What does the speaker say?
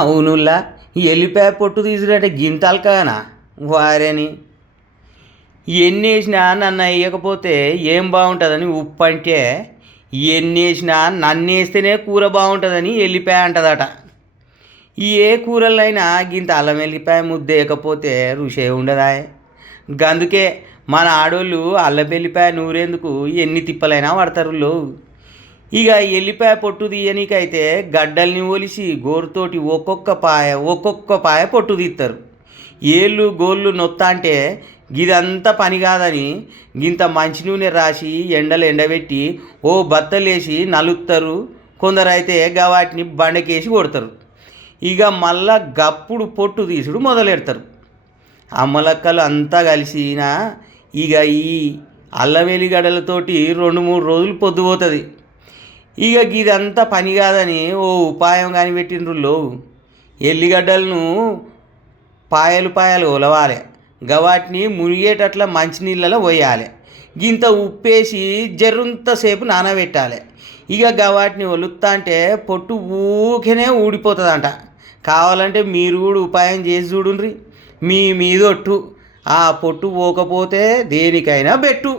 అవునుల్లా ఎల్లిపాయ పొట్టు తీసుడంటే గింతాలకానా వారని ఎన్ని వేసినా నన్ను వేయకపోతే ఏం బాగుంటుందని ఉప్పు అంటే ఎన్ని వేసినా నన్ను వేస్తేనే కూర బాగుంటుందని ఎల్లిపాయ అంటదట. ఏ కూరలైనా గింత అల్లం ఎల్లిపాయ ముద్ద వేయకపోతే రుచే ఉండదా. గందుకే మన ఆడోళ్ళు అల్లం ఎల్లిపాయ నూరేందుకు ఎన్ని తిప్పలైనా పడతారు లో. ఇక ఎల్లిపాయ పొట్టు తీయనీకైతే గడ్డల్ని ఒలిసి గోరుతోటి ఒక్కొక్క పాయ పొట్టు తీస్తారు. ఏళ్ళు గోళ్ళు నొత్త అంటే గిదంతా పని కాదని గింత మంచి నూనె రాసి ఎండలు ఎండబెట్టి ఓ బత్తలేసి నలుస్తారు. కొందరైతే వాటిని బండకేసి కొడతారు. ఇక మళ్ళా గప్పుడు పొట్టు తీసుడు మొదలెడతారు. అమ్మలక్కలు అంతా కలిసిన ఇక ఈ అల్లం వెల్లిగడ్డలతోటి 2-3 రోజులు పొద్దుపోతుంది. ఇక గిదంతా పని కాదని ఓ ఉపాయం కనిపెట్టిండ్రులో. ఎల్లిగడ్డలను పాయలు ఒలవాలి. వాటిని మునిగేటట్ల మంచినీళ్ళలో పోయాలి. గింత ఉప్పేసి జర్రంతసేపు నానబెట్టాలి. ఇక వాటిని ఒలుత్తా అంటే పొట్టు ఊరికేనే ఊడిపోతుందంట. కావాలంటే మీరు కూడా ఉపాయం చేసి చూడుండ్రి. మీ మీదొట్టు ఆ పొట్టు పోకపోతే దేనికైనా బెట్టు.